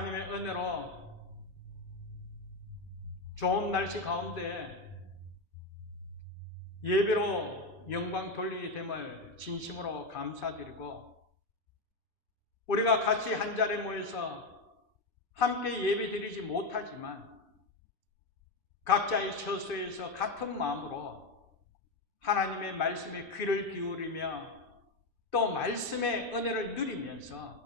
하나님의 은혜로 좋은 날씨 가운데 예배로 영광 돌리게 됨을 진심으로 감사드리고, 우리가 같이 한자리에 모여서 함께 예배드리지 못하지만 각자의 처소에서 같은 마음으로 하나님의 말씀에 귀를 기울이며 또 말씀의 은혜를 누리면서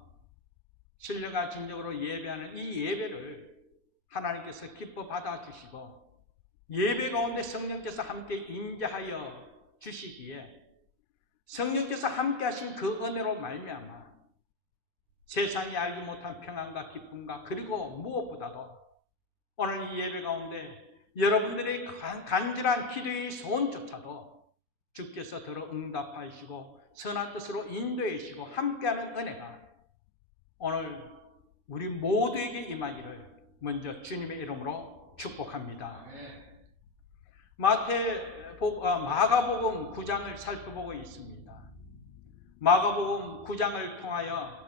신령과 진정으로 예배하는 이 예배를 하나님께서 기뻐 받아주시고 예배 가운데 성령께서 함께 임재하여 주시기에 성령께서 함께 하신 그 은혜로 말미암아 세상이 알지 못한 평안과 기쁨과, 그리고 무엇보다도 오늘 이 예배 가운데 여러분들의 간절한 기도의 소원조차도 주께서 들어 응답하시고 선한 뜻으로 인도해 주시고 함께하는 은혜가 오늘 우리 모두에게 임하기를 먼저 주님의 이름으로 축복합니다. 마가복음 9장을 살펴보고 있습니다. 마가복음 9장을 통하여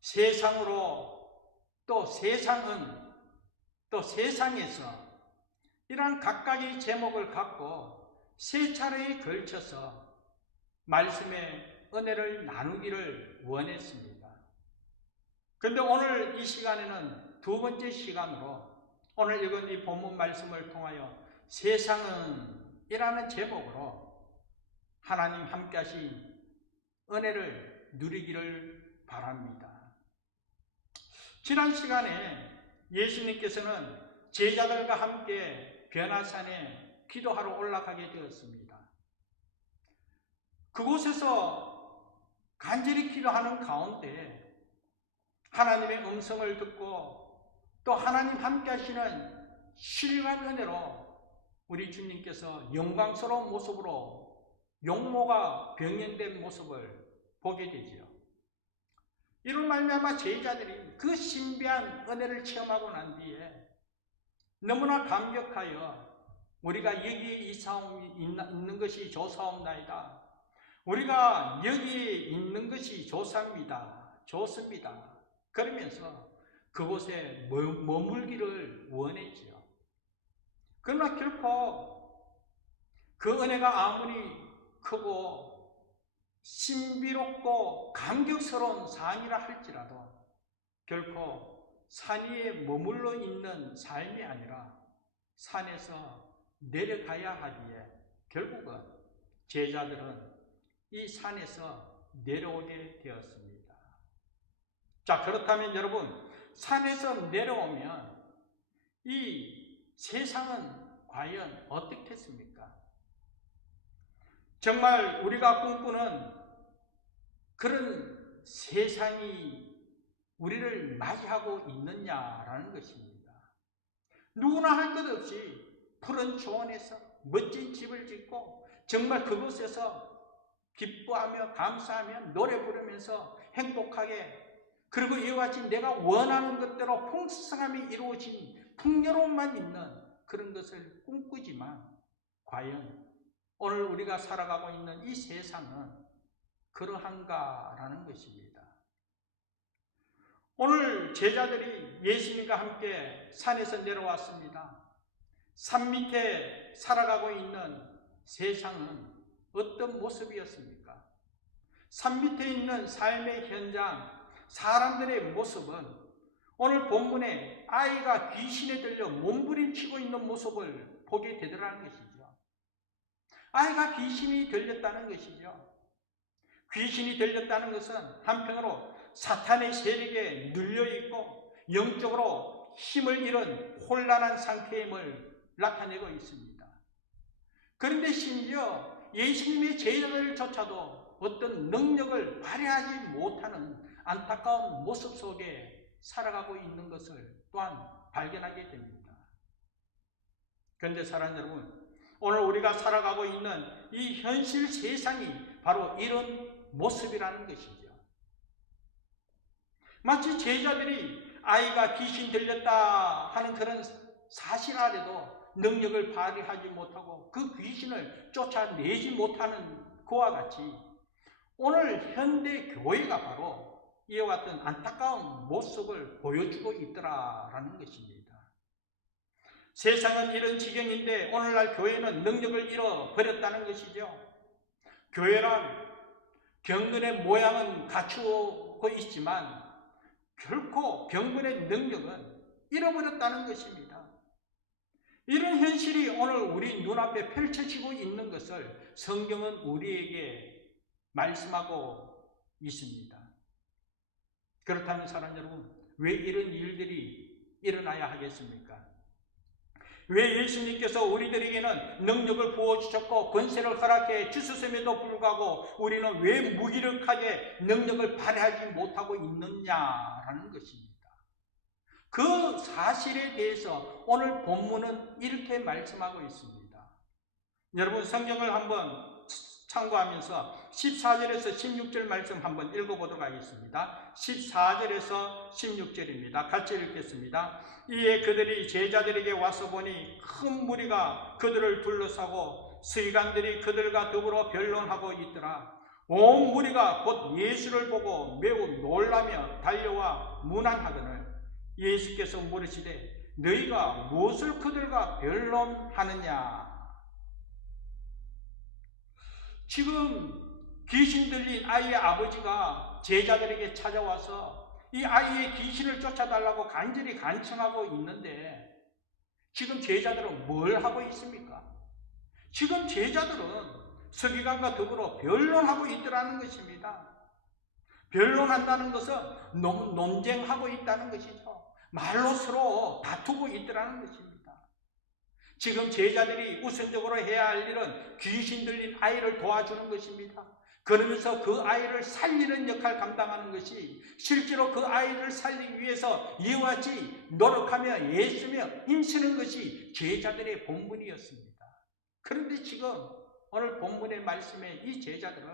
세상으로 또 세상은 또 세상에서 이러한 각각의 제목을 갖고 세 차례에 걸쳐서 말씀의 은혜를 나누기를 원했습니다. 그런데 오늘 이 시간에는 두 번째 시간으로 오늘 읽은 이 본문 말씀을 통하여 세상은 이라는 제목으로 하나님 함께 하신 은혜를 누리기를 바랍니다. 지난 시간에 예수님께서는 제자들과 함께 변화산에 기도하러 올라가게 되었습니다. 그곳에서 간절히 기도하는 가운데 하나님의 음성을 듣고 또 하나님 함께 하시는 신령한 은혜로 우리 주님께서 영광스러운 모습으로 용모가 병연된 모습을 보게 되지요. 이런 말미암아 제자들이 그 신비한 은혜를 체험하고 난 뒤에 너무나 감격하여 우리가 여기에 있는 것이 좋사옵나이다. 우리가 여기에 있는 것이 좋습니다. 그러면서 그곳에 머물기를 원했지요. 그러나 결코 그 은혜가 아무리 크고 신비롭고 감격스러운 산이라 할지라도 결코 산 위에 머물러 있는 삶이 아니라 산에서 내려가야 하기에 결국은 제자들은 이 산에서 내려오게 되었습니다. 자, 그렇다면 여러분, 산에서 내려오면 이 세상은 과연 어떻겠습니까? 정말 우리가 꿈꾸는 그런 세상이 우리를 맞이하고 있느냐라는 것입니다. 누구나 할 것 없이 푸른 초원에서 멋진 집을 짓고 정말 그곳에서 기뻐하며 감사하며 노래 부르면서 행복하게, 그리고 이와 같이 내가 원하는 것대로 풍성함이 이루어진 풍요로움만 있는 그런 것을 꿈꾸지만 과연 오늘 우리가 살아가고 있는 이 세상은 그러한가라는 것입니다. 오늘 제자들이 예수님과 함께 산에서 내려왔습니다. 산 밑에 살아가고 있는 세상은 어떤 모습이었습니까? 산 밑에 있는 삶의 현장, 사람들의 모습은 오늘 본문에 아이가 귀신에 들려 몸부림치고 있는 모습을 보게 되더라는 것이죠. 아이가 귀신이 들렸다는 것이죠. 귀신이 들렸다는 것은 한편으로 사탄의 세력에 눌려있고 영적으로 힘을 잃은 혼란한 상태임을 나타내고 있습니다. 그런데 심지어 예수님의 제자들조차도 어떤 능력을 발휘하지 못하는 안타까운 모습 속에 살아가고 있는 것을 또한 발견하게 됩니다. 그런데 사랑하는 여러분, 오늘 우리가 살아가고 있는 이 현실 세상이 바로 이런 모습이라는 것이죠. 마치 제자들이 아이가 귀신 들렸다 하는 그런 사실 아래도 능력을 발휘하지 못하고 그 귀신을 쫓아내지 못하는 그와 같이 오늘 현대 교회가 바로 이와 같은 안타까운 모습을 보여주고 있더라라는 것입니다. 세상은 이런 지경인데 오늘날 교회는 능력을 잃어버렸다는 것이죠. 교회란 경건의 모양은 갖추고 있지만 결코 경건의 능력은 잃어버렸다는 것입니다. 이런 현실이 오늘 우리 눈앞에 펼쳐지고 있는 것을 성경은 우리에게 말씀하고 있습니다. 그렇다면 사랑 여러분, 왜 이런 일들이 일어나야 하겠습니까? 왜 예수님께서 우리들에게는 능력을 부어주셨고 권세를 허락해 주셨음에도 불구하고 우리는 왜 무기력하게 능력을 발휘하지 못하고 있느냐라는 것입니다. 그 사실에 대해서 오늘 본문은 이렇게 말씀하고 있습니다. 여러분 성경을 한번 참고하면서 14절에서 16절 말씀 한번 읽어보도록 하겠습니다. 14절에서 16절입니다. 같이 읽겠습니다. 이에 그들이 제자들에게 와서 보니 큰 무리가 그들을 둘러싸고 서기관들이 그들과 더불어 변론하고 있더라. 온 무리가 곧 예수를 보고 매우 놀라며 달려와 문안하거늘 예수께서 물으시되 너희가 무엇을 그들과 변론하느냐? 지금 귀신 들린 아이의 아버지가 제자들에게 찾아와서 이 아이의 귀신을 쫓아달라고 간절히 간청하고 있는데 지금 제자들은 뭘 하고 있습니까? 지금 제자들은 서기관과 더불어 변론하고 있더라는 것입니다. 변론한다는 것은 논쟁하고 있다는 것이죠. 말로 서로 다투고 있더라는 것입니다. 지금 제자들이 우선적으로 해야 할 일은 귀신 들린 아이를 도와주는 것입니다. 그러면서 그 아이를 살리는 역할을 감당하는 것이 실제로 그 아이를 살리기 위해서 이와 같이 노력하며 애쓰며 힘쓰는 것이 제자들의 본분이었습니다. 그런데 지금 오늘 본문의 말씀에 이 제자들은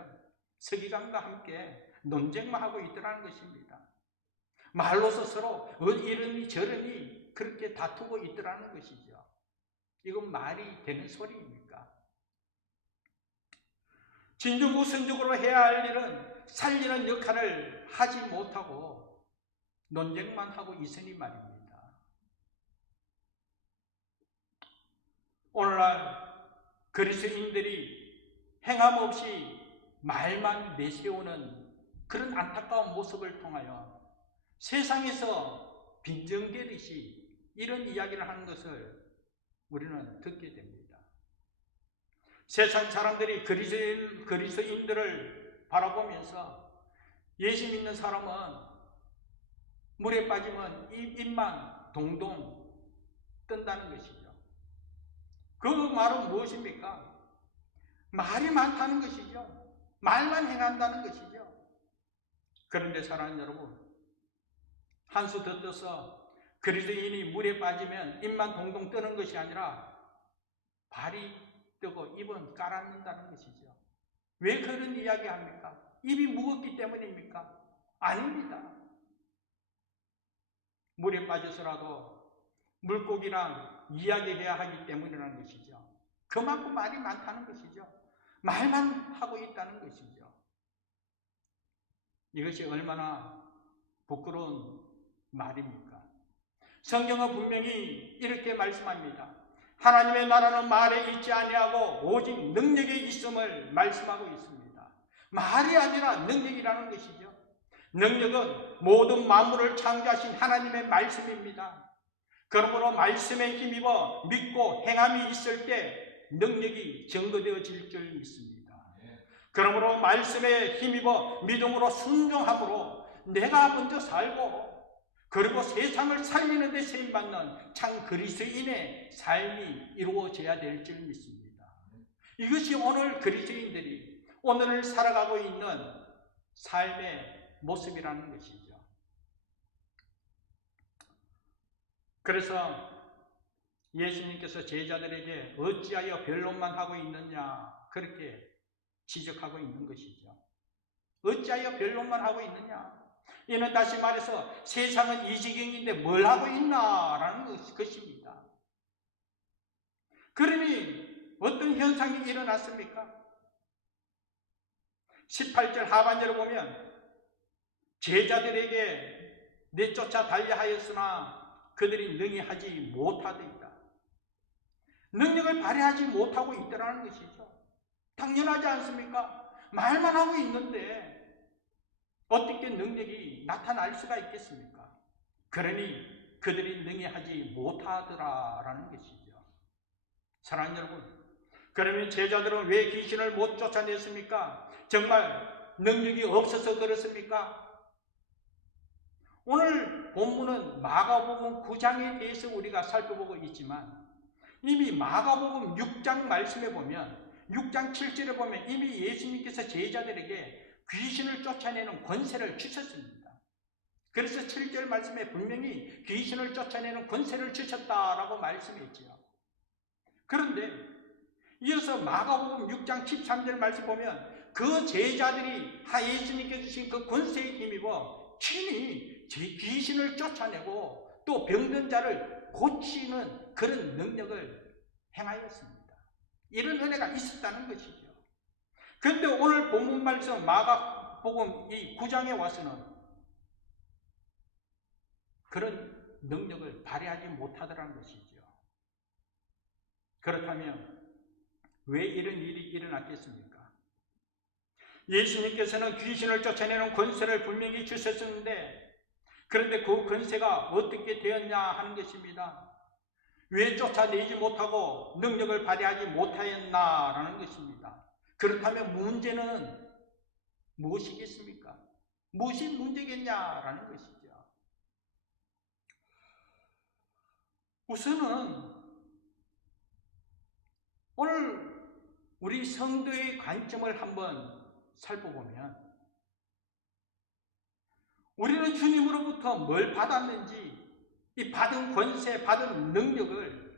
서기관과 함께 논쟁만 하고 있더라는 것입니다. 말로서 서로 이러니 저러니 그렇게 다투고 있더라는 것이죠. 이건 말이 되는 소리입니까? 진정 우선적으로 해야 할 일은 살리는 역할을 하지 못하고 논쟁만 하고 있으니 말입니다. 오늘날 그리스도인들이 행함 없이 말만 내세우는 그런 안타까운 모습을 통하여 세상에서 빈정대듯이 이런 이야기를 하는 것을 우리는 듣게 됩니다. 세상 사람들이 그리스도인들을 바라보면서 예수 믿는 사람은 물에 빠지면 입만 동동 뜬다는 것이죠. 그 말은 무엇입니까? 말이 많다는 것이죠. 말만 행한다는 것이죠. 그런데 사랑하는 여러분, 한 수 더 떠서 그리스도인이 물에 빠지면 입만 동동 뜨는 것이 아니라 발이 뜨고 입은 깔아앉는다는 것이죠. 왜 그런 이야기 합니까? 입이 무겁기 때문입니까? 아닙니다. 물에 빠져서라도 물고기랑 이야기해야 하기 때문이라는 것이죠. 그만큼 말이 많다는 것이죠. 말만 하고 있다는 것이죠. 이것이 얼마나 부끄러운 말입니까? 성경은 분명히 이렇게 말씀합니다. 하나님의 나라는 말에 있지 아니하고 오직 능력에 있음을 말씀하고 있습니다. 말이 아니라 능력이라는 것이죠. 능력은 모든 만물을 창조하신 하나님의 말씀입니다. 그러므로 말씀에 힘입어 믿고 행함이 있을 때 능력이 증거되어질 줄 믿습니다. 그러므로 말씀에 힘입어 믿음으로 순종함으로 내가 먼저 살고 그리고 세상을 살리는 데 쓰임받는 참 그리스도인의 삶이 이루어져야 될 줄 믿습니다. 이것이 오늘 그리스도인들이 오늘을 살아가고 있는 삶의 모습이라는 것이죠. 그래서 예수님께서 제자들에게 어찌하여 변론만 하고 있느냐 그렇게 지적하고 있는 것이죠. 어찌하여 변론만 하고 있느냐? 이는 다시 말해서 세상은 이 지경인데 뭘 하고 있나라는 것입니다. 그러니 어떤 현상이 일어났습니까? 18절 하반절을 보면 제자들에게 내쫓아 달려하였으나 그들이 능히 하지 못하더이다. 능력을 발휘하지 못하고 있더라는 것이죠. 당연하지 않습니까? 말만 하고 있는데 어떻게 능력이 나타날 수가 있겠습니까? 그러니 그들이 능히 하지 못하더라라는 것이죠. 사랑하는 여러분, 그러면 제자들은 왜 귀신을 못 쫓아냈습니까? 정말 능력이 없어서 그렇습니까? 오늘 본문은 마가복음 9장에 대해서 우리가 살펴보고 있지만 이미 마가복음 6장 말씀에 보면 6장 7절에 보면 이미 예수님께서 제자들에게 귀신을 쫓아내는 권세를 주셨습니다. 그래서 7절 말씀에 분명히 귀신을 쫓아내는 권세를 주셨다라고 말씀했지요. 그런데 이어서 마가복음 6장 13절 말씀 보면 그 제자들이 예수님께서 주신 그 권세에 힘입어 친히 귀신을 쫓아내고 또 병든 자를 고치는 그런 능력을 행하였습니다. 이런 은혜가 있었다는 것이죠. 그런데 오늘 본문 말씀 마가복음 이 9장에 와서는 그런 능력을 발휘하지 못하더라는 것이죠. 그렇다면 왜 이런 일이 일어났겠습니까? 예수님께서는 귀신을 쫓아내는 권세를 분명히 주셨었는데 그런데 그 권세가 어떻게 되었냐 하는 것입니다. 왜 쫓아내지 못하고 능력을 발휘하지 못하였나라는 것입니다. 그렇다면 문제는 무엇이겠습니까? 무엇이 문제겠냐라는 것이죠. 우선은 오늘 우리 성도의 관점을 한번 살펴보면 우리는 주님으로부터 뭘 받았는지 이 받은 권세, 받은 능력을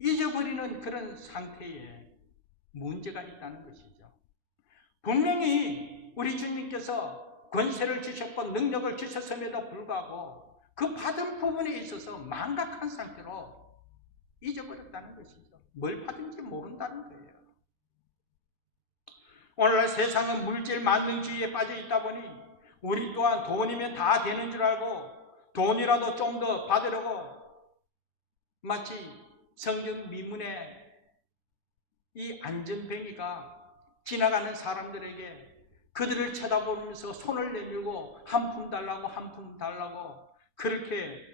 잊어버리는 그런 상태에 문제가 있다는 것이죠. 분명히 우리 주님께서 권세를 주셨고 능력을 주셨음에도 불구하고 그 받은 부분에 있어서 망각한 상태로 잊어버렸다는 것이죠. 뭘 받은지 모른다는 거예요. 오늘날 세상은 물질 만능주의에 빠져 있다 보니 우리 또한 돈이면 다 되는 줄 알고 돈이라도 좀 더 받으려고 마치 성경 미문에 이 안전뱅이가 지나가는 사람들에게 그들을 쳐다보면서 손을 내밀고 한 푼 달라고 한 푼 달라고 그렇게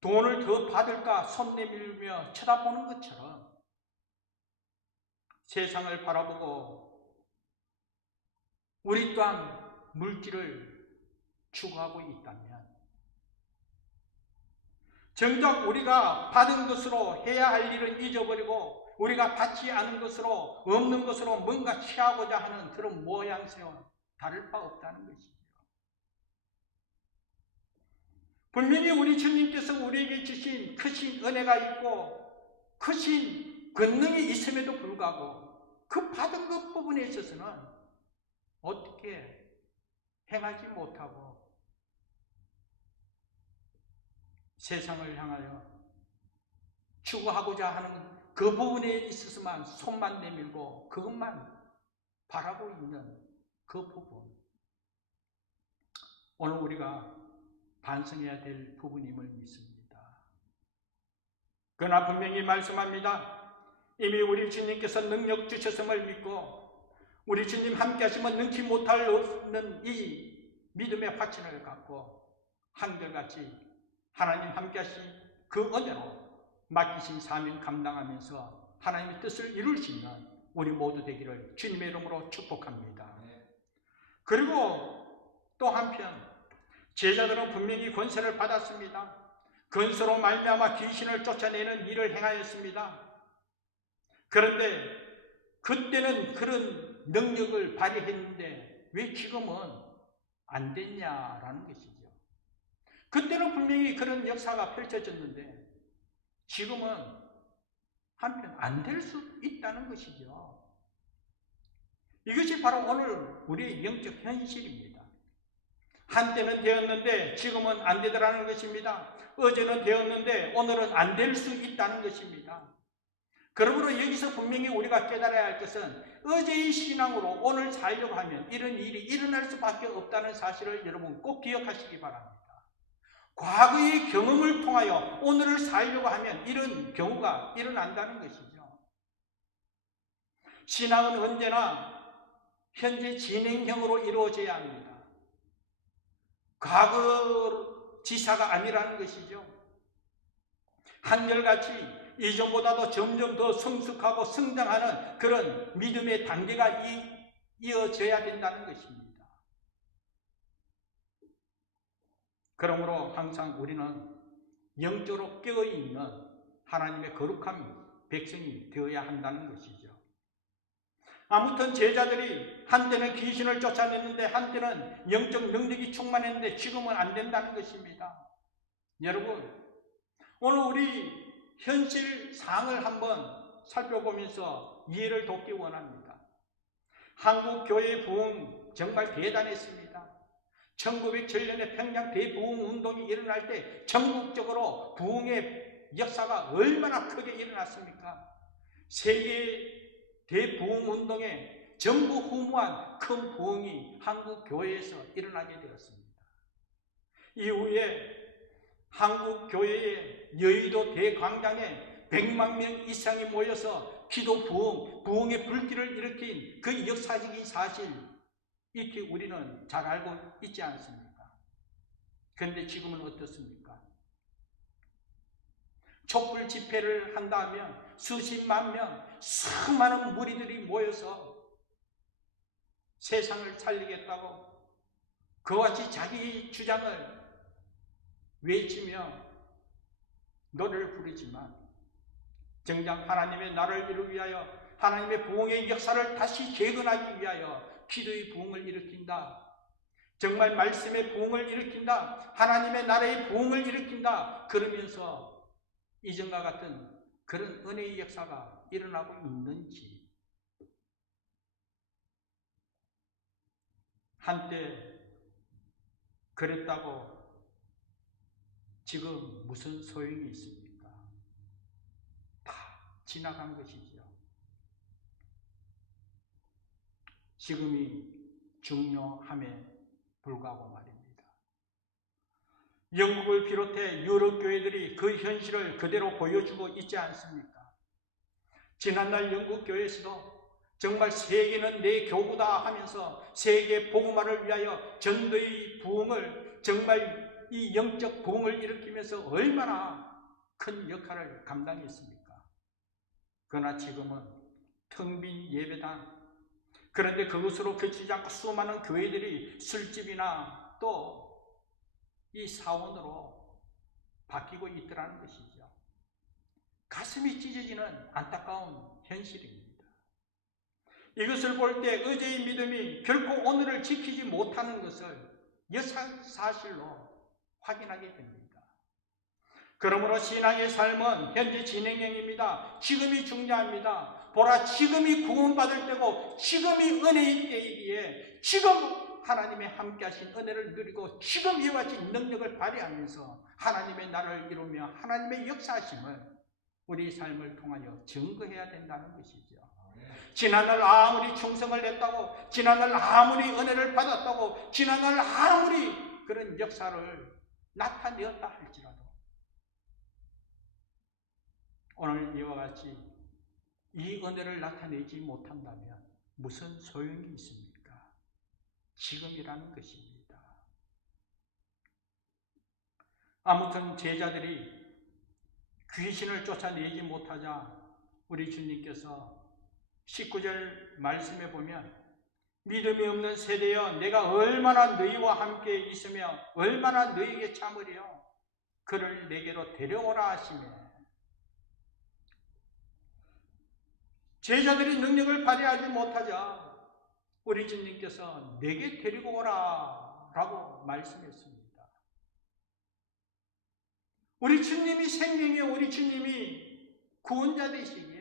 돈을 더 받을까 손 내밀며 쳐다보는 것처럼 세상을 바라보고 우리 또한 물질을 추구하고 있다면 정작 우리가 받은 것으로 해야 할 일을 잊어버리고 우리가 받지 않은 것으로 없는 것으로 뭔가 취하고자 하는 그런 모양새와 다를 바 없다는 것이죠. 분명히 우리 주님께서 우리에게 주신 크신 은혜가 있고 크신 권능이 있음에도 불구하고 그 받은 것 부분에 있어서는 어떻게 행하지 못하고 세상을 향하여 추구하고자 하는 그 부분에 있어서만 손만 내밀고 그것만 바라고 있는 그 부분, 오늘 우리가 반성해야 될 부분임을 믿습니다. 그러나 분명히 말씀합니다. 이미 우리 주님께서 능력 주셨음을 믿고 우리 주님 함께 하시면 능치 못할 없는 이 믿음의 확신을 갖고 한결같이 하나님 함께 하신 그 은혜로 맡기신 사명 감당하면서 하나님의 뜻을 이룰 수 있는 우리 모두 되기를 주님의 이름으로 축복합니다. 그리고 또 한편 제자들은 분명히 권세를 받았습니다. 권세로 말미암아 귀신을 쫓아내는 일을 행하였습니다. 그런데 그때는 그런 능력을 발휘했는데 왜 지금은 안 됐냐라는 것이죠. 그때는 분명히 그런 역사가 펼쳐졌는데 지금은 한편 안 될 수 있다는 것이죠. 이것이 바로 오늘 우리의 영적 현실입니다. 한때는 되었는데 지금은 안 되더라는 것입니다. 어제는 되었는데 오늘은 안 될 수 있다는 것입니다. 그러므로 여기서 분명히 우리가 깨달아야 할 것은 어제의 신앙으로 오늘 살려고 하면 이런 일이 일어날 수밖에 없다는 사실을 여러분 꼭 기억하시기 바랍니다. 과거의 경험을 통하여 오늘을 살려고 하면 이런 경우가 일어난다는 것이죠. 신앙은 언제나 현재 진행형으로 이루어져야 합니다. 과거 지사가 아니라는 것이죠. 한결같이 이전보다도 점점 더 성숙하고 성장하는 그런 믿음의 단계가 이어져야 된다는 것입니다. 그러므로 항상 우리는 영적으로 깨어있는 하나님의 거룩한 백성이 되어야 한다는 것이죠. 아무튼 제자들이 한때는 귀신을 쫓아냈는데 한때는 영적 능력이 충만했는데 지금은 안 된다는 것입니다. 여러분, 오늘 우리 현실 상을 한번 살펴보면서 이해를 돕기 원합니다. 한국 교회의 부흥 정말 대단했습니다. 1907년에 평양 대부흥 운동이 일어날 때 전국적으로 부흥의 역사가 얼마나 크게 일어났습니까? 세계 대부흥 운동에 전무후무한 큰 부흥이 한국 교회에서 일어나게 되었습니다. 이후에 한국 교회의 여의도 대광장에 100만 명 이상이 모여서 기도 부흥의 불길을 일으킨 그 역사적인 사실, 이렇게 우리는 잘 알고 있지 않습니까? 그런데 지금은 어떻습니까? 촛불 집회를 한다면 수십만 명, 수많은 무리들이 모여서 세상을 살리겠다고 그와 같이 자기 주장을 외치며 노래를 부르지만 정작 하나님의 나라를 이루기 위하여 하나님의 부흥의 역사를 다시 재건하기 위하여 기도의 부흥을 일으킨다. 정말 말씀의 부흥을 일으킨다. 하나님의 나라의 부흥을 일으킨다. 그러면서 이전과 같은 그런 은혜의 역사가 일어나고 있는지, 한때 그랬다고 지금 무슨 소용이 있습니까? 다 지나간 것이죠. 지금이 중요함에 불구하고 말입니다. 영국을 비롯해 유럽 교회들이 그 현실을 그대로 보여주고 있지 않습니까? 지난날 영국 교회에서도 정말 세계는 내 교구다 하면서 세계 복음화를 위하여 전도의 부흥을, 정말 이 영적 부흥을 일으키면서 얼마나 큰 역할을 감당했습니까? 그러나 지금은 텅 빈 예배당, 그런데 그것으로 그치지 않고 수많은 교회들이 술집이나 또 이 사원으로 바뀌고 있더라는 것이죠. 가슴이 찢어지는 안타까운 현실입니다. 이것을 볼 때 어제의 믿음이 결코 오늘을 지키지 못하는 것을 역사실로 확인하게 됩니다. 그러므로 신앙의 삶은 현재 진행형입니다. 지금이 중요합니다. 보라, 지금이 구원받을 때고 지금이 은혜의 때이기에 지금 하나님의 함께하신 은혜를 누리고 지금 이와 같이 능력을 발휘하면서 하나님의 나라를 이루며 하나님의 역사하심을 우리 삶을 통하여 증거해야 된다는 것이죠. 지난날 아무리 충성을 냈다고, 지난날 아무리 은혜를 받았다고, 지난날 아무리 그런 역사를 나타내었다 할지라도 오늘 이와 같이 이 은혜를 나타내지 못한다면 무슨 소용이 있습니까? 지금이라는 것입니다. 아무튼 제자들이 귀신을 쫓아내지 못하자 우리 주님께서 19절 말씀에 보면 믿음이 없는 세대여 내가 얼마나 너희와 함께 있으며 얼마나 너희에게 참으려 그를 내게로 데려오라 하시며, 제자들이 능력을 발휘하지 못하자 우리 주님께서 내게 데리고 오라 라고 말씀했습니다. 우리 주님이 생명이요, 우리 주님이 구원자 되시기에,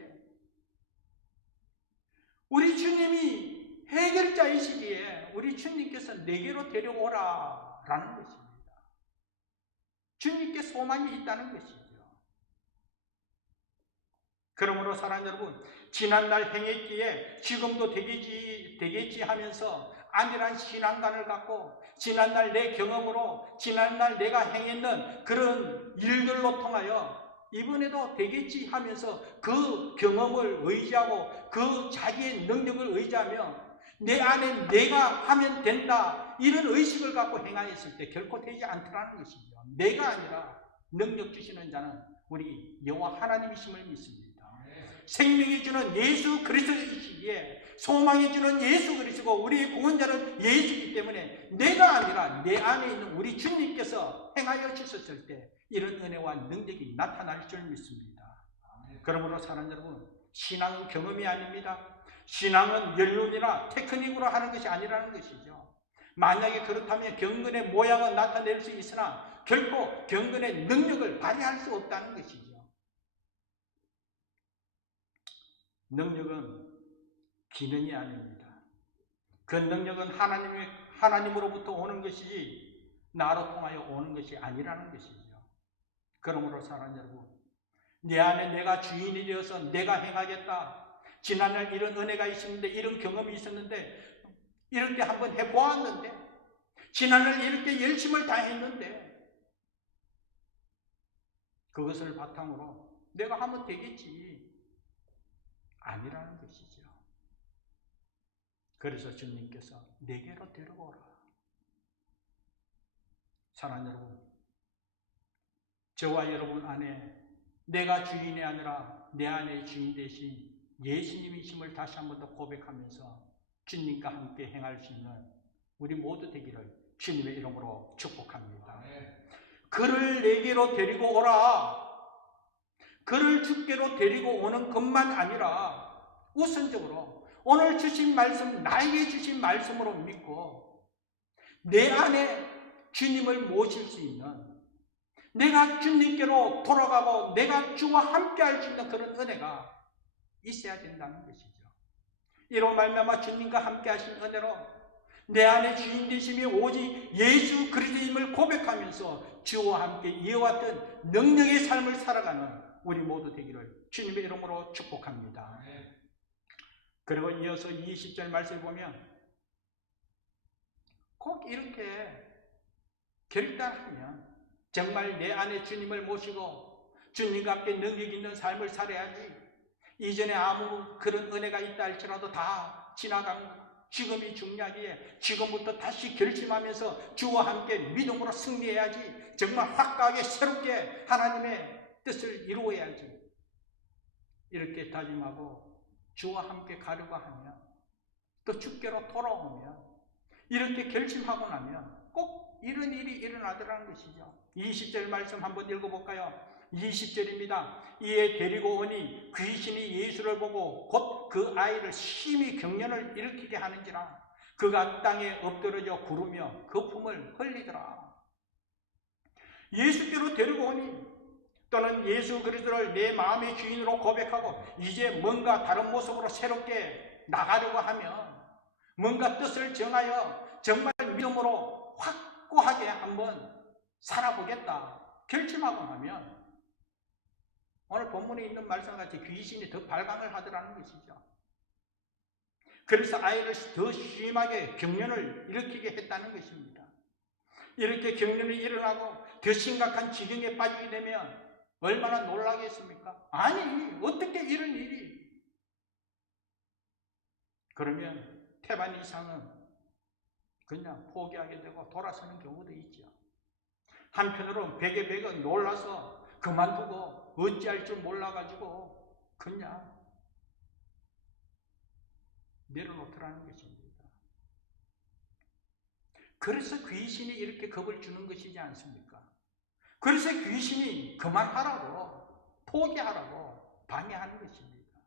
우리 주님이 해결자이시기에 우리 주님께서 내게로 데려오라 라는 것입니다. 주님께 소망이 있다는 것이죠. 그러므로 사랑하는 여러분, 지난날 행했기에 지금도 되겠지 하면서 안일한 신앙관을 갖고 지난날 내 경험으로 지난날 내가 행했는 그런 일들로 통하여 이번에도 되겠지 하면서 그 경험을 의지하고 그 자기의 능력을 의지하며 내 안에 내가 하면 된다 이런 의식을 갖고 행하였을 때 결코 되지 않더라는 것이죠. 내가 아니라 능력 주시는 자는 우리 여호와 하나님이심을 믿습니다. 생명이 주는 예수 그리스도이시기에 소망이 주는 예수 그리스도고 우리의 구원자는 예수이기 때문에 내가 아니라 내 안에 있는 우리 주님께서 행하여 주셨을 때 이런 은혜와 능력이 나타날 줄 믿습니다. 그러므로 사랑하는 여러분, 신앙은 경험이 아닙니다. 신앙은 연륜이나 테크닉으로 하는 것이 아니라는 것이죠. 만약에 그렇다면 경건의 모양은 나타낼 수 있으나 결코 경건의 능력을 발휘할 수 없다는 것이죠. 능력은 기능이 아닙니다. 그 능력은 하나님으로부터 오는 것이지 나로 통하여 오는 것이 아니라는 것이죠. 그러므로 사랑하는 여러분, 내 안에 내가 주인이 되어서 내가 행하겠다. 지난날 이런 은혜가 있었는데 이런 경험이 있었는데 이렇게 한번 해보았는데 지난날 이렇게 열심을 다했는데 그것을 바탕으로 내가 하면 되겠지 아니라는 것이죠. 그래서 주님께서 내게로 데려오라. 사랑하는 여러분, 저와 여러분 안에 내가 주인이 아니라 내 안에 주인 대신 예수님이심을 다시 한 번 더 고백하면서 주님과 함께 행할 수 있는 우리 모두 되기를 주님의 이름으로 축복합니다. 그를 내게로 데리고 오라. 그를 주께로 데리고 오는 것만 아니라 우선적으로 오늘 주신 말씀, 나에게 주신 말씀으로 믿고 내 안에 주님을 모실 수 있는, 내가 주님께로 돌아가고 내가 주와 함께 할 수 있는 그런 은혜가 있어야 된다는 것이죠. 이로 말미암아 주님과 함께 하신 은혜로 내 안에 주인 되심이 오직 예수 그리스도임을 고백하면서 주와 함께 이와 같은 능력의 삶을 살아가는 우리 모두 되기를 주님의 이름으로 축복합니다. 그리고 이어서 20절 말씀을 보면 꼭 이렇게 결단하면 정말 내 안에 주님을 모시고 주님과 함께 능력 있는 삶을 살아야지 이전에 아무 그런 은혜가 있다 할지라도 다 지나간 지금이 중요하기에 지금부터 다시 결심하면서 주와 함께 믿음으로 승리해야지 정말 확고하게 새롭게 하나님의 뜻을 이루어야지 이렇게 다짐하고 주와 함께 가려고 하면 또 주께로 돌아오면 이렇게 결심하고 나면 꼭 이런 일이 일어나더라는 것이죠. 20절 말씀 한번 읽어볼까요? 20절입니다. 이에 데리고 오니 귀신이 예수를 보고 곧 그 아이를 심히 경련을 일으키게 하는지라 그가 땅에 엎드러져 구르며 거품을 흘리더라. 예수께로 데리고 오니 또는 예수 그리스도를 내 마음의 주인으로 고백하고 이제 뭔가 다른 모습으로 새롭게 나가려고 하면 뭔가 뜻을 정하여 정말 믿음으로 확고하게 한번 살아보겠다 결심하고 나면 오늘 본문에 있는 말씀같이 귀신이 더 발광을 하더라는 것이죠. 그래서 아이를 더 심하게 경련을 일으키게 했다는 것입니다. 이렇게 경련이 일어나고 더 심각한 지경에 빠지게 되면 얼마나 놀라겠습니까? 아니, 어떻게 이런 일이? 그러면 태반 이상은 그냥 포기하게 되고 돌아서는 경우도 있죠. 한편으로는 백에 백은 놀라서 그만두고 어찌할 줄 몰라가지고 그냥 내려놓더라는 것입니다. 그래서 귀신이 이렇게 겁을 주는 것이지 않습니까? 그래서 귀신이 그만하라고 포기하라고 방해하는 것입니다.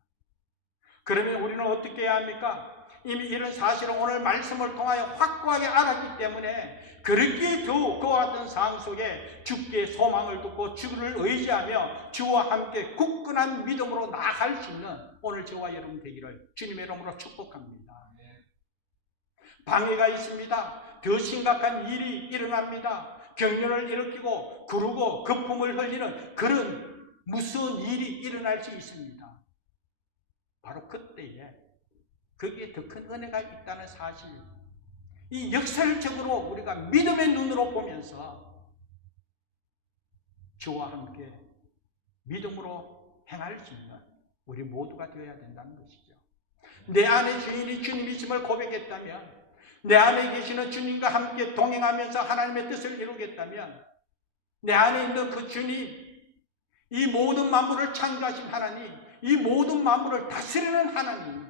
그러면 우리는 어떻게 해야 합니까? 이미 이런 사실을 오늘 말씀을 통하여 확고하게 알았기 때문에 그렇게 더욱 그와 같은 상황 속에 주께 소망을 두고 주를 의지하며 주와 함께 굳건한 믿음으로 나아갈 수 있는 오늘 저와 여러분 되기를 주님의 이름으로 축복합니다. 방해가 있습니다. 더 심각한 일이 일어납니다. 경련을 일으키고 구르고 거품을 흘리는 그런 무서운 일이 일어날 수 있습니다. 바로 그때에 거기에 더 큰 은혜가 있다는 사실, 이 역설적으로 우리가 믿음의 눈으로 보면서 주와 함께 믿음으로 행할 수 있는 우리 모두가 되어야 된다는 것이죠. 내 안에 주인이 주님이심을 고백했다면, 내 안에 계시는 주님과 함께 동행하면서 하나님의 뜻을 이루겠다면, 내 안에 있는 그 주님, 이 모든 만물을 창조하신 하나님, 이 모든 만물을 다스리는 하나님,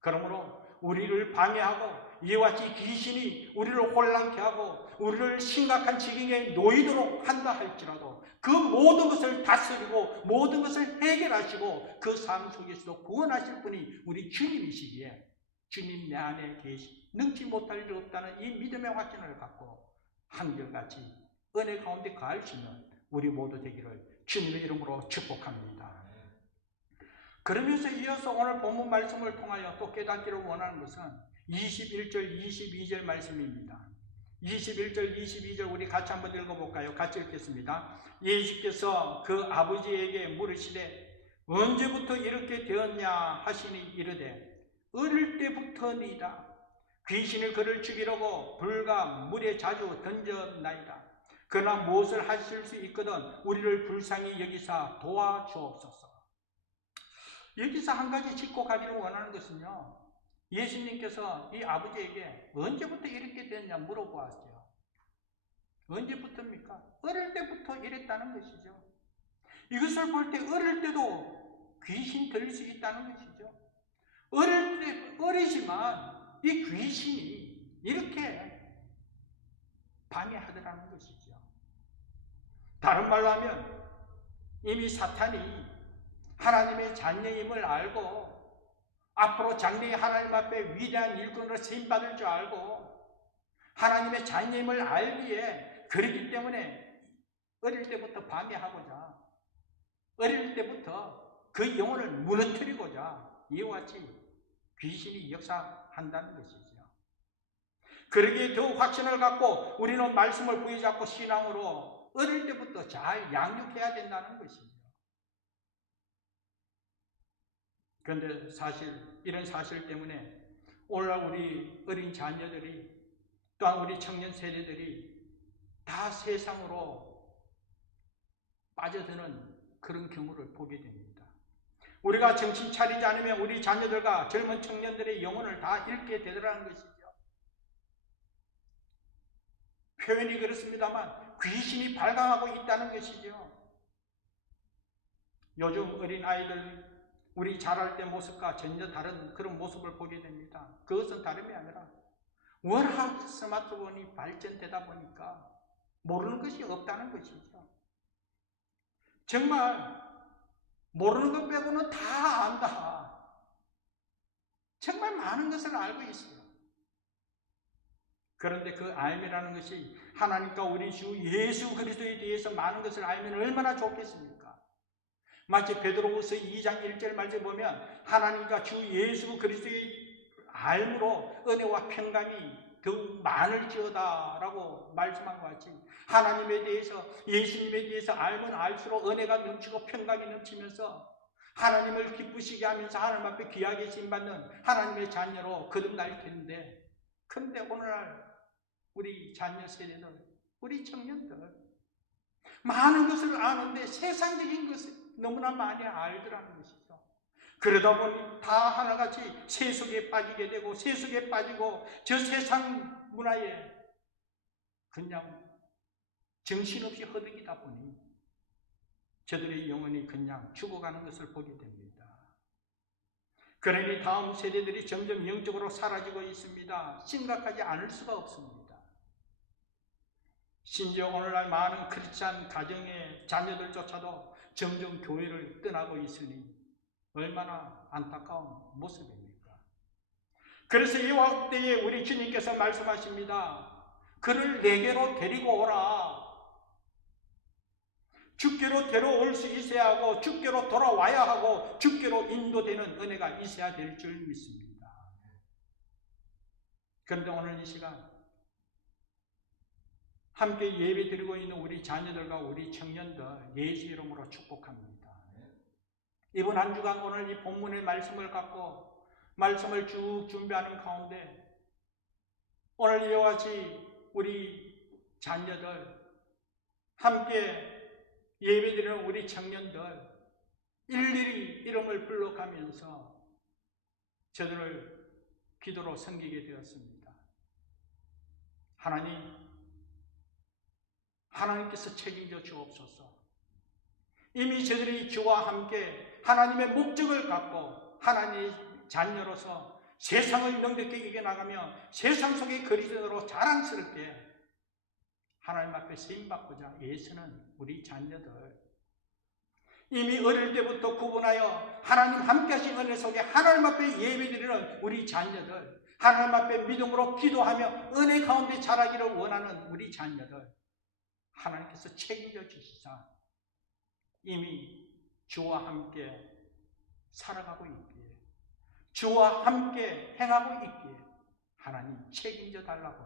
그러므로 우리를 방해하고 이와 같이 귀신이 우리를 혼란케 하고 우리를 심각한 지경에 놓이도록 한다 할지라도 그 모든 것을 다스리고 모든 것을 해결하시고 그 삶 속에서도 구원하실 분이 우리 주님이시기에 주님 내 안에 계시 능치 못할 일 없다는 이 믿음의 확신을 갖고 한결같이 은혜 가운데 가할 수 있는 우리 모두 되기를 주님의 이름으로 축복합니다. 그러면서 이어서 오늘 본문 말씀을 통하여 또 깨닫기를 원하는 것은 21절, 22절 말씀입니다. 21절, 22절 우리 같이 한번 읽어볼까요? 같이 읽겠습니다. 예수께서 그 아버지에게 물으시되 언제부터 이렇게 되었냐 하시니 이르되 어릴 때부터니이다. 귀신이 그를 죽이려고 불과 물에 자주 던졌나이다. 그러나 무엇을 하실 수 있거든 우리를 불쌍히 여기사 도와주옵소서. 여기서 한 가지 짚고 가기를 원하는 것은요, 예수님께서 이 아버지에게 언제부터 이렇게 됐냐 물어보았어요. 언제부터입니까? 어릴 때부터 이랬다는 것이죠. 이것을 볼 때 어릴 때도 귀신 들릴 수 있다는 것이죠. 어리지만 이 귀신이 이렇게 방해하더라는 것이죠. 다른 말로 하면 이미 사탄이 하나님의 자녀임을 알고 앞으로 장래에 하나님 앞에 위대한 일꾼으로 쓰임받을 줄 알고 하나님의 자녀임을 알기에 그러기 때문에 어릴 때부터 방해하고자 어릴 때부터 그 영혼을 무너뜨리고자 이와 같이 귀신이 역사한다는 것이죠. 그러기에 더욱 확신을 갖고 우리는 말씀을 부여잡고 신앙으로 어릴 때부터 잘 양육해야 된다는 것이죠. 그런데 사실 이런 사실 때문에 오늘날 우리 어린 자녀들이 또한 우리 청년 세대들이 다 세상으로 빠져드는 그런 경우를 보게 됩니다. 우리가 정신 차리지 않으면 우리 자녀들과 젊은 청년들의 영혼을 다 잃게 되더라는 것이죠. 표현이 그렇습니다만 귀신이 발광하고 있다는 것이죠. 요즘 어린 아이들 우리 자랄 때 모습과 전혀 다른 그런 모습을 보게 됩니다. 그것은 다름이 아니라 워낙 스마트폰이 발전되다 보니까 모르는 것이 없다는 것이죠. 정말 모르는 것 빼고는 다 안다. 정말 많은 것을 알고 있어요. 그런데 그 알미라는 것이 하나님과 우리 주 예수 그리스도에 대해서 많은 것을 알면 얼마나 좋겠습니까? 마치 베드로후서 2장 1절 말씀에 보면 하나님과 주 예수 그리스도의 알므로 은혜와 평강이 더욱 많을지어다 라고 말씀한 것 같이 하나님에 대해서 예수님에 대해서 알면 알수록 은혜가 넘치고 평강이 넘치면서 하나님을 기쁘시게 하면서 하나님 앞에 귀하게 쓰임받는 하나님의 자녀로 거듭날 텐데, 그런데 오늘날 우리 자녀 세대들, 우리 청년들 많은 것을 아는데 세상적인 것을 너무나 많이 알더라는 것이죠. 그러다 보니 다 하나같이 세속에 빠지게 되고 세속에 빠지고 저 세상 문화에 그냥 정신없이 허덕이다 보니 저들의 영혼이 그냥 죽어가는 것을 보게 됩니다. 그러니 다음 세대들이 점점 영적으로 사라지고 있습니다. 심각하지 않을 수가 없습니다. 심지어 오늘날 많은 크리스찬 가정의 자녀들조차도 점점 교회를 떠나고 있으니 얼마나 안타까운 모습입니까? 그래서 이와 때에 우리 주님께서 말씀하십니다. 그를 내게로 데리고 오라. 주께로 데려올 수 있어야 하고 주께로 돌아와야 하고 주께로 인도되는 은혜가 있어야 될 줄 믿습니다. 그런데 오늘 이 시간 함께 예배 드리고 있는 우리 자녀들과 우리 청년들 예수 이름으로 축복합니다. 이번 한 주간 오늘 이 본문의 말씀을 갖고 말씀을 쭉 준비하는 가운데 오늘 이와 같이 우리 자녀들, 함께 예배드리는 우리 청년들 일일이 이름을 불러가면서 저들을 기도로 섬기게 되었습니다. 하나님께서 책임져 주옵소서. 이미 저들이 주와 함께 하나님의 목적을 갖고 하나님의 자녀로서 세상을 능력있게 이겨나가며 세상 속의 그리스도로 자랑스럽게 하나님 앞에 쓰임받고자 애쓰는 우리 자녀들, 이미 어릴 때부터 구분하여 하나님 함께 하신 은혜 속에 하나님 앞에 예배드리는 우리 자녀들, 하나님 앞에 믿음으로 기도하며 은혜 가운데 자라기를 원하는 우리 자녀들, 하나님께서 책임져 주시사 이미 주와 함께 살아가고 있기에, 주와 함께 행하고 있기에 하나님 책임져 달라고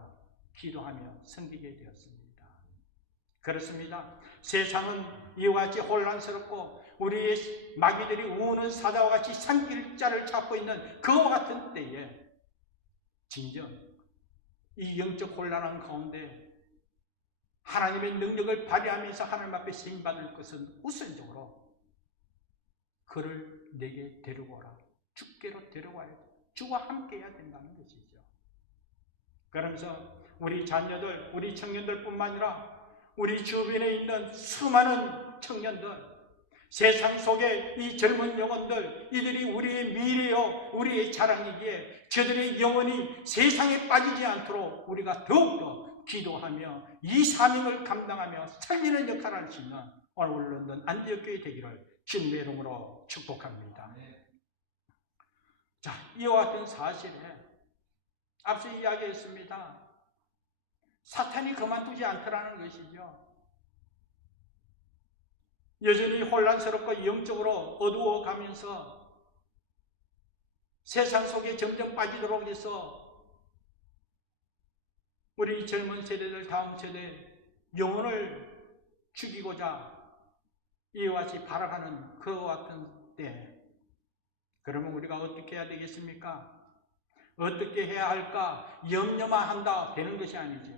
기도하며 섬기게 되었습니다. 그렇습니다. 세상은 이와 같이 혼란스럽고 우리의 마귀들이 우는 사자와 같이 산길자를 찾고 있는 그와 같은 때에 진정 이 영적 혼란한 가운데 하나님의 능력을 발휘하면서 하나님 앞에 쓰임받을 것은 우선적으로 그를 내게 데리고 오라. 주께로 데려와야 돼. 주와 함께 해야 된다는 것이죠. 그러면서 우리 자녀들, 우리 청년들뿐만 아니라 우리 주변에 있는 수많은 청년들, 세상 속에 이 젊은 영혼들, 이들이 우리의 미래요, 우리의 자랑이기에 저들의 영혼이 세상에 빠지지 않도록 우리가 더욱더 기도하며 이 사명을 감당하며 살리는 역할을 할 수 있는 오늘 런던 안디옥 교회 되기를 주님의 이름으로 축복합니다. 자, 이와 같은 사실에 앞서 이야기했습니다. 사탄이 그만두지 않더라는 것이죠. 여전히 혼란스럽고 영적으로 어두워가면서 세상 속에 점점 빠지도록 해서 우리 젊은 세대들, 다음 세대 영혼을 죽이고자 이와 같이 발악하는 그와 같은 때, 그러면 우리가 어떻게 해야 되겠습니까? 어떻게 해야 할까? 염려만 한다 되는 것이 아니죠.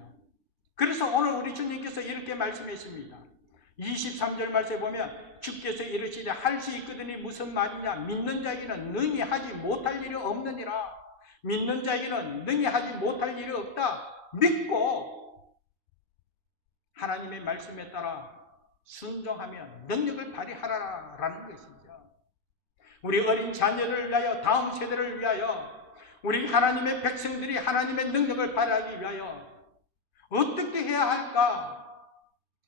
그래서 오늘 우리 주님께서 이렇게 말씀했습니다. 23절 말씀에 보면 주께서 이르시되 할 수 있거든이 무슨 말이냐? 믿는 자에게는 능히 하지 못할 일이 없느니라. 믿는 자에게는 능히 하지 못할 일이 없다. 믿고 하나님의 말씀에 따라 순종하면 능력을 발휘하라라는 것이죠. 우리 어린 자녀를 위하여, 다음 세대를 위하여, 우리 하나님의 백성들이 하나님의 능력을 발휘하기 위하여 어떻게 해야 할까?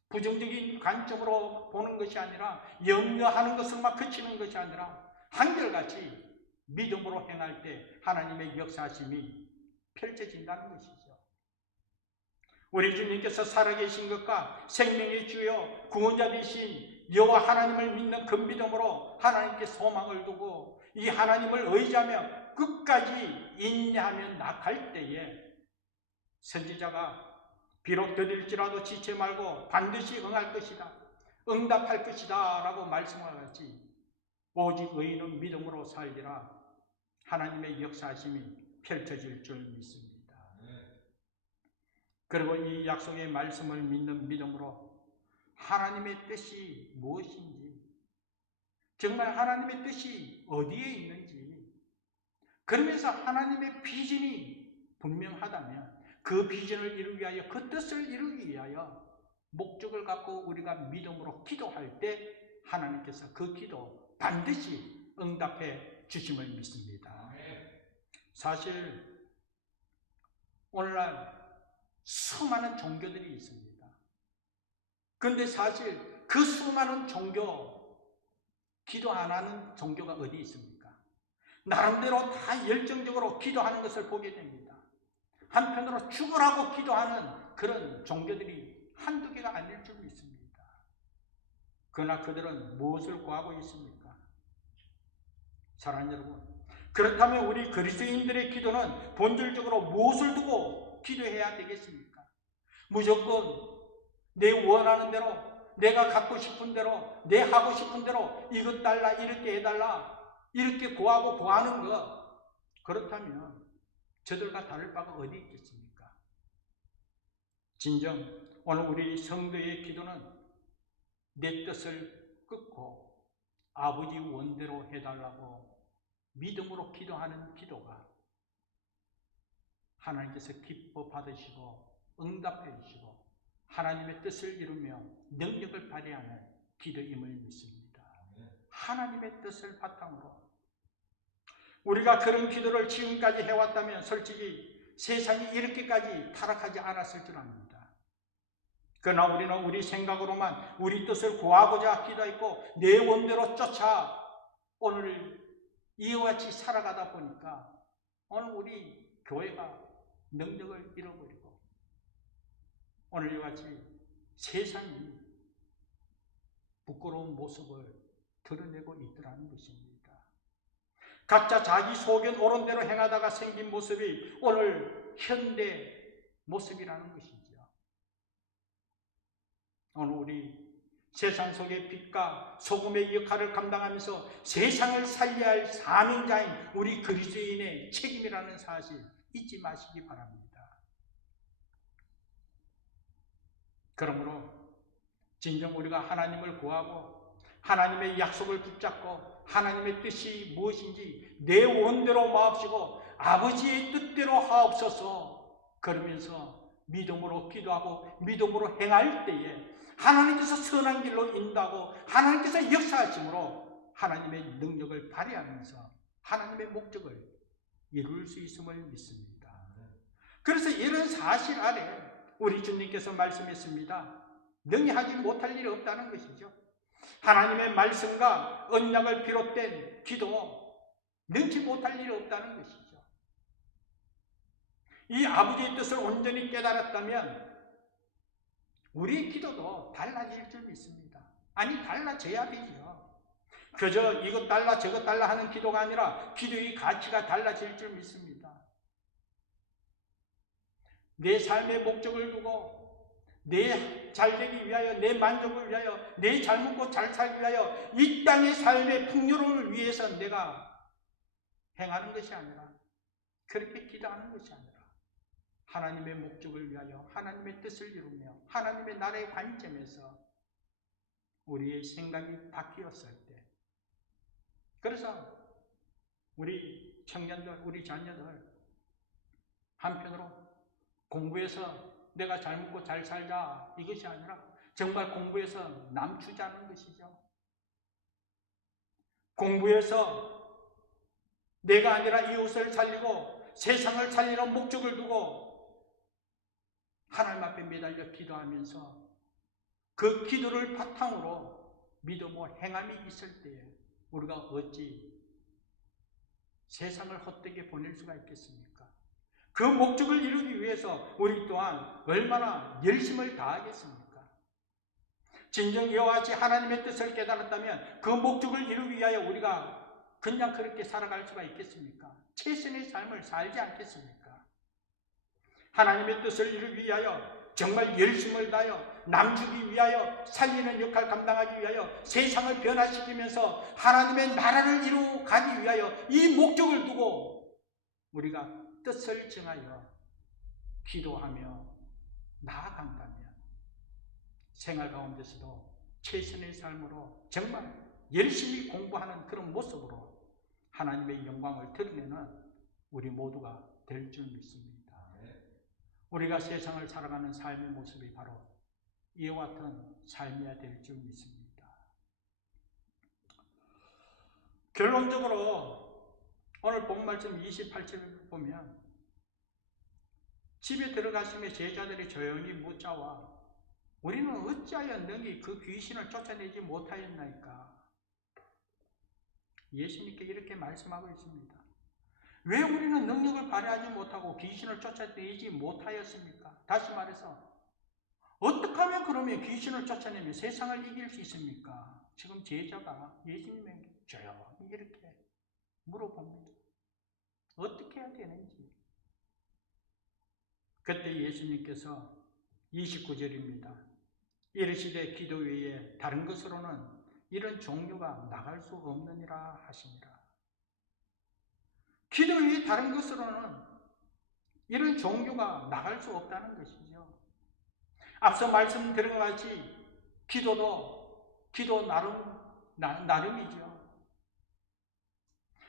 부정적인 관점으로 보는 것이 아니라, 염려하는 것을만 그치는 것이 아니라 한결같이 믿음으로 행할 때 하나님의 역사심이 펼쳐진다는 것이죠. 우리 주님께서 살아계신 것과 생명의 주여 구원자 되신 여호와 하나님을 믿는 그 믿음으로 하나님께 소망을 두고 이 하나님을 의지하며 끝까지 인내하며 나갈 때에 선지자가 비록 더딜지라도 지체 말고 반드시 응할 것이다, 응답할 것이다 라고 말씀하였지, 오직 의인은 믿음으로 살리라 하나님의 역사하심이 펼쳐질 줄 믿습니다. 그리고 이 약속의 말씀을 믿는 믿음으로 하나님의 뜻이 무엇인지, 정말 하나님의 뜻이 어디에 있는지, 그러면서 하나님의 비전이 분명하다면 그 비전을 이루기 위하여, 그 뜻을 이루기 위하여 목적을 갖고 우리가 믿음으로 기도할 때 하나님께서 그 기도 반드시 응답해 주심을 믿습니다. 사실 오늘날 수많은 종교들이 있습니다. 그런데 사실 그 수많은 종교, 기도 안 하는 종교가 어디 있습니까? 나름대로 다 열정적으로 기도하는 것을 보게 됩니다. 한편으로 죽으라고 기도하는 그런 종교들이 한두 개가 아닐 줄 믿습니다. 그러나 그들은 무엇을 구하고 있습니까? 사랑하는 여러분, 그렇다면 우리 그리스도인들의 기도는 본질적으로 무엇을 두고 기도해야 되겠습니까? 무조건 내 원하는 대로 내가 갖고 싶은 대로, 내 하고 싶은 대로 이것 달라, 이렇게 해달라, 이렇게 구하고 구하는 것, 그렇다면 저들과 다를 바가 어디 있겠습니까? 진정 오늘 우리 성도의 기도는 내 뜻을 끊고 아버지 원대로 해달라고 믿음으로 기도하는 기도가 하나님께서 기뻐 받으시고 응답해 주시고 하나님의 뜻을 이루며 능력을 발휘하는 기도임을 믿습니다. 하나님의 뜻을 바탕으로 우리가 그런 기도를 지금까지 해왔다면 솔직히 세상이 이렇게까지 타락하지 않았을 줄 압니다. 그러나 우리는 우리 생각으로만 우리 뜻을 구하고자 기도했고 내 원대로 쫓아 오늘 이와 같이 살아가다 보니까 오늘 우리 교회가 능력을 잃어버리고 오늘 이와 같이 세상이 부끄러운 모습을 드러내고 있더라는 것입니다. 각자 자기 소견 옳은 대로 행하다가 생긴 모습이 오늘 현대 모습이라는 것이죠. 오늘 우리 세상 속의 빛과 소금의 역할을 감당하면서 세상을 살려야 할 사명자인 우리 그리스도인의 책임이라는 사실 잊지 마시기 바랍니다. 그러므로 진정 우리가 하나님을 구하고 하나님의 약속을 붙잡고 하나님의 뜻이 무엇인지 내 원대로 마옵시고 아버지의 뜻대로 하옵소서. 그러면서 믿음으로 기도하고 믿음으로 행할 때에 하나님께서 선한 길로 인도하고 하나님께서 역사하심으로 하나님의 능력을 발휘하면서 하나님의 목적을 이룰 수 있음을 믿습니다. 그래서 이런 사실 아래 우리 주님께서 말씀했습니다. 능히 하지 못할 일이 없다는 것이죠. 하나님의 말씀과 언약을 비롯된 기도 능치 못할 일이 없다는 것이죠. 이 아버지의 뜻을 온전히 깨달았다면 우리의 기도도 달라질 줄 믿습니다. 아니 달라져야 되죠. 그저 이것 달라 저것 달라 하는 기도가 아니라 기도의 가치가 달라질 줄 믿습니다. 내 삶의 목적을 두고 내 잘되기 위하여, 내 만족을 위하여, 내 잘 먹고 잘 살기 위하여 이 땅의 삶의 풍요로움을 위해서 내가 행하는 것이 아니라 그렇게 기도하는 것이 아니라 하나님의 목적을 위하여 하나님의 뜻을 이루며 하나님의 나라의 관점에서 우리의 생각이 바뀌었을 때 그래서 우리 청년들, 우리 자녀들 한편으로 공부해서 내가 잘 먹고 잘 살자 이것이 아니라 정말 공부해서 남추자는 것이죠. 공부해서 내가 아니라 이웃을 살리고 세상을 살리는 목적을 두고 하나님 앞에 매달려 기도하면서 그 기도를 바탕으로 믿음과 행함이 있을 때에 우리가 어찌 세상을 헛되게 보낼 수가 있겠습니까? 그 목적을 이루기 위해서 우리 또한 얼마나 열심을 다하겠습니까? 진정 이와 같이 하나님의 뜻을 깨달았다면 그 목적을 이루기 위하여 우리가 그냥 그렇게 살아갈 수가 있겠습니까? 최선의 삶을 살지 않겠습니까? 하나님의 뜻을 이루기 위하여 정말 열심을 다하여 남주기 위하여 살리는 역할 감당하기 위하여 세상을 변화시키면서 하나님의 나라를 이루어 가기 위하여 이 목적을 두고 우리가 뜻을 정하여 기도하며 나아간다면 생활 가운데서도 최선의 삶으로 정말 열심히 공부하는 그런 모습으로 하나님의 영광을 드러내는 우리 모두가 될 줄 믿습니다. 우리가 세상을 살아가는 삶의 모습이 바로 이와 같은 삶이어야 될 줄 믿습니다. 결론적으로 오늘 본 말씀 28절을 보면 집에 들어가시며 제자들이 조용히 묻자와 우리는 어찌하여 능히 그 귀신을 쫓아내지 못하였나이까? 예수님께 이렇게 말씀하고 있습니다. 왜 우리는 능력을 발휘하지 못하고 귀신을 쫓아내지 못하였습니까? 다시 말해서 어떻게 하면 그러면 귀신을 쫓아내며 세상을 이길 수 있습니까? 지금 제자가 예수님에게 조용히 이렇게 물어봅니다. 어떻게 해야 되는지. 그때 예수님께서 29절입니다. 이르시되 기도 외에 다른 것으로는 이런 종류가 나갈 수 없느니라 하시니라. 기도 외에 다른 것으로는 이런 종류가 나갈 수 없다는 것이죠. 앞서 말씀드린 것 같이 기도 나름이죠.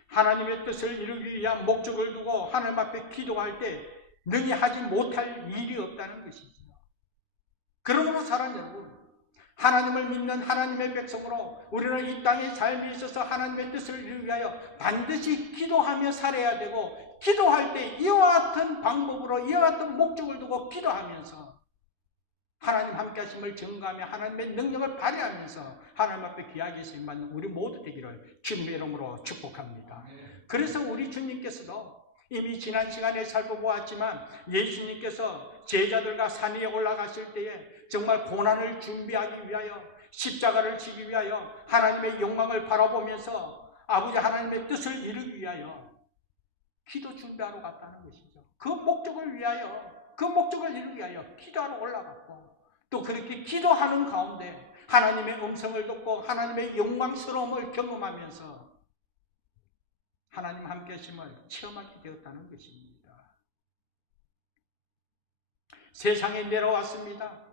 하나님의 뜻을 이루기 위한 목적을 두고 하나님 앞에 기도할 때 능히 하지 못할 일이 없다는 것이죠. 그러므로 사랑 여러분, 하나님을 믿는 하나님의 백성으로 우리는 이 땅의 삶에 있어서 하나님의 뜻을 이루기 위하여 반드시 기도하며 살아야 되고, 기도할 때 이와 같은 방법으로 이와 같은 목적을 두고 기도하면서 하나님 함께 하심을 증거하며 하나님의 능력을 발휘하면서 하나님 앞에 귀하게 쓰임받는 우리 모두 되기를 주님의 이름으로 축복합니다. 그래서 우리 주님께서도 이미 지난 시간에 살펴보았지만 예수님께서 제자들과 산 위에 올라가실 때에 정말 고난을 준비하기 위하여 십자가를 지기 위하여 하나님의 영광을 바라보면서 아버지 하나님의 뜻을 이루기 위하여 기도 준비하러 갔다는 것이죠. 그 목적을 이루기 위하여 기도하러 올라갔고, 또 그렇게 기도하는 가운데 하나님의 음성을 듣고 하나님의 영광스러움을 경험하면서 하나님 함께 하심을 체험하게 되었다는 것입니다. 세상에 내려왔습니다.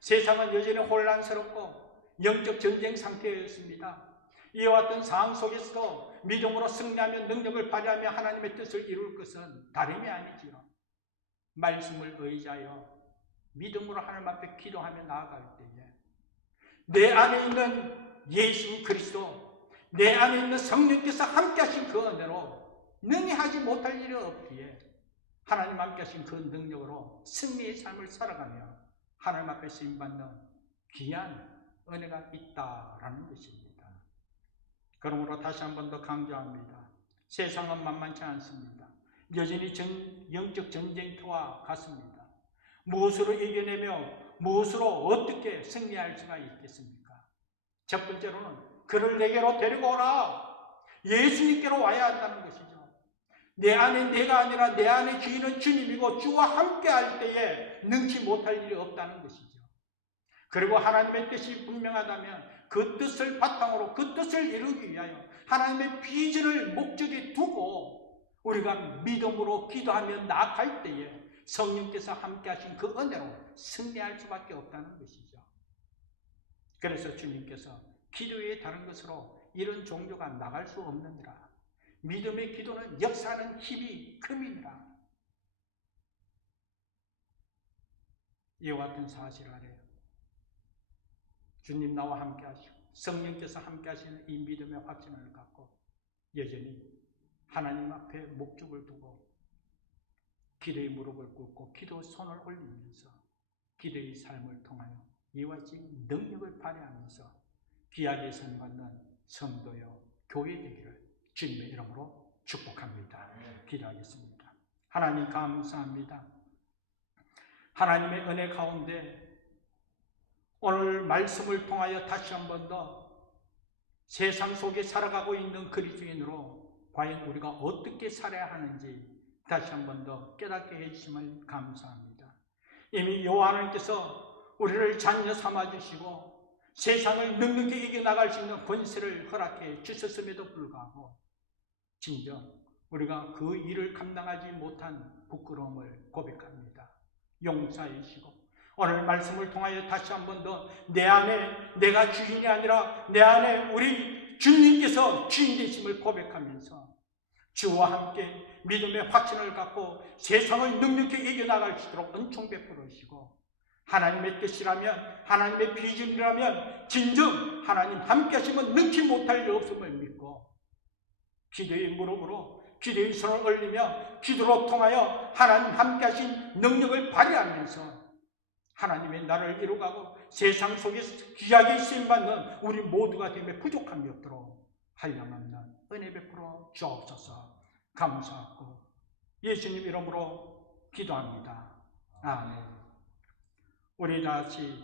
세상은 여전히 혼란스럽고 영적 전쟁 상태였습니다. 이와 같은 상황 속에서도 믿음으로 승리하며 능력을 발휘하며 하나님의 뜻을 이룰 것은 다름이 아니지요. 말씀을 의지하여 믿음으로 하나님 앞에 기도하며 나아갈 때에 내 안에 있는 예수 그리스도, 내 안에 있는 성령께서 함께 하신 그 은혜로 능히 하지 못할 일이 없기에 하나님 함께 하신 그 능력으로 승리의 삶을 살아가며 하나님 앞에 쓰임받는 귀한 은혜가 있다라는 것입니다. 그러므로 다시 한 번 더 강조합니다. 세상은 만만치 않습니다. 여전히 영적 전쟁터와 같습니다. 무엇으로 이겨내며 무엇으로 어떻게 승리할 수가 있겠습니까? 첫 번째로는 그를 내게로 데리고 오라. 예수님께로 와야 한다는 것이죠. 내 안에 내가 아니라 내 안에 주인은 주님이고 주와 함께 할 때에 능치 못할 일이 없다는 것이죠. 그리고 하나님의 뜻이 분명하다면 그 뜻을 바탕으로 그 뜻을 이루기 위하여 하나님의 비전을 목적에 두고 우리가 믿음으로 기도하며 나아갈 때에 성령께서 함께 하신 그 은혜로 승리할 수밖에 없다는 것이죠. 그래서 주님께서 기도 외에 다른 것으로 이런 종교가 나갈 수 없느니라. 믿음의 기도는 역사하는 힘이 큼이니라. 이와 같은 사실 아래 주님 나와 함께 하시고 성령께서 함께 하시는 이 믿음의 확신을 갖고 여전히 하나님 앞에 목적을 두고 기도의 무릎을 꿇고 기도 손을 올리면서 기도의 삶을 통하여 이와 같이 능력을 발휘하면서 귀하게 선받는 성도요 교회 되기를 주님의 이름으로 축복합니다. 기도하겠습니다. 하나님 감사합니다. 하나님의 은혜 가운데 오늘 말씀을 통하여 다시 한 번 더 세상 속에 살아가고 있는 그리스도인으로 과연 우리가 어떻게 살아야 하는지 다시 한 번 더 깨닫게 해주심을 감사합니다. 이미 여호와 하나님께서 우리를 자녀 삼아주시고 세상을 능력히 이겨나갈 수 있는 권세를 허락해 주셨음에도 불구하고 진정 우리가 그 일을 감당하지 못한 부끄러움을 고백합니다. 용서해 주시고 오늘 말씀을 통하여 다시 한 번 더 내 안에 내가 주인이 아니라 내 안에 우리 주님께서 주인 되심을 고백하면서 주와 함께 믿음의 확신을 갖고 세상을 능력히 이겨나갈 수 있도록 은총 베풀으시고 하나님의 뜻이라면 하나님의 비전이라면 진정 하나님 함께 하시면 능치 못할 일 없음을 믿고 기도의 무릎으로 기도의 손을 올리며 기도로 통하여 하나님 함께 하신 능력을 발휘하면서 하나님의 나라를 이루가고 세상 속에서 귀하게 쓰임받는 우리 모두가 되며 부족함이 없도록 하여남는 은혜 베풀어 주옵소서. 감사하고 예수님 이름으로 기도합니다. 아멘. 우리 다시